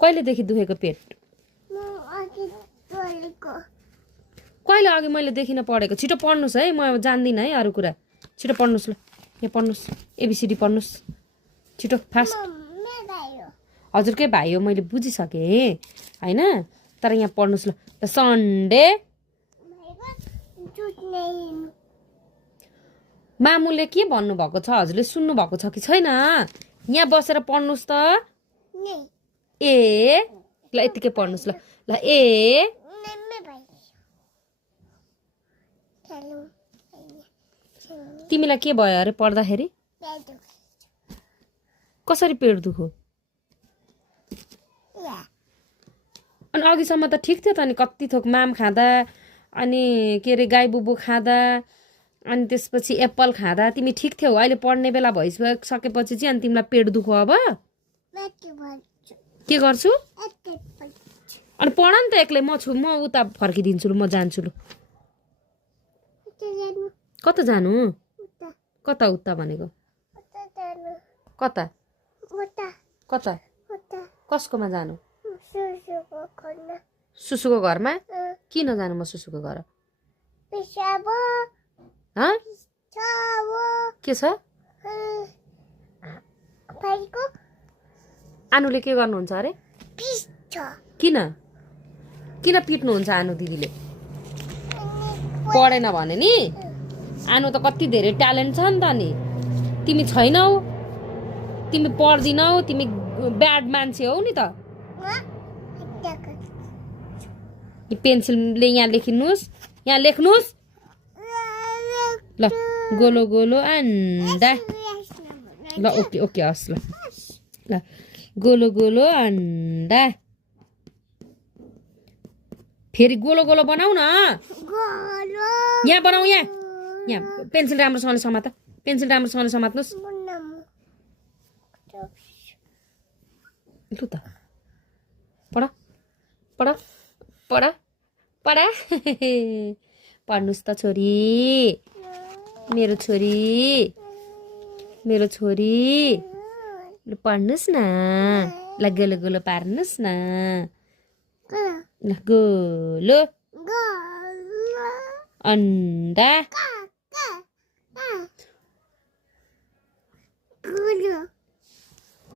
कहिलेदेखि दुखेको पेट कहिले अघि मैले देखिन पढेको छिटो पढ्नुस् है म जान्दिन है अरु कुरा छिटो पढ्नुस् ल यहाँ पढ्नुस् एबीसीडी पढ्नुस् छिटो फास्ट हजुरकै भाइ हो मैले बुझिसके हैन तर यहाँ पढ्नुस् ल सन्डे मामुले के भन्नु भएको छ हजुरले सुन्नु भएको छ कि छैन यहाँ बसेर पढ्नुस् त ए ल यतिकै पढ्नुस् ल ए तिमीलाई के भयो अरे पढ्दाखेरि कसरी पेट दुख्यो अनि अघिसम्म त ठिक थियो त अनि कति थोक माम खाँदा अनि के अरे गाई बुबु खाँदा अनि त्यसपछि एप्पल खाँदा तिमी ठिक थियौ अहिले पढ्ने बेला भइसकेपछि चाहिँ अनि तिमीलाई पेट दुख्यो अब के गर्छु अनि पढ नि त एक्लै म उता फर्किदिन्छु ल म जान्छु ल कता जानु कता उता भनेको कता कता कसकोमा जानु सुसुको घरमा किन जानु म सुसुको घर के छ आनुले के गर्नुहुन्छ अरे किन किन पिट्नुहुन्छ आनु दिदीले पढेन भने नि आनु त कति धेरै ट्यालेन्ट छ नि त नि तिमी छैनौ तिमी पढ्दिनौ तिमी ब्याड मान्छे हौ नि त पेन्सिलले यहाँ लेख्नुस् यहाँ लेख्नुस् ल गोलो गोलो अन्डा ल ओके ओके हस् ल ल गोलो गोलो अन्डा फेरि गोलो गोलो बनाऊ न यहाँ बनाऊ यहाँ पेन्सिल राम्रोसँगले समात पेन्सिल राम्रोसँगले समात्नुस् लु त पढ पढ पढ पढ पढ्नुस् त छोरी मेरो छोरी मेरो छोरी ल पढ्नुस् न ल गोलो गोलो पार्नुस् न ल गोलो अन्डा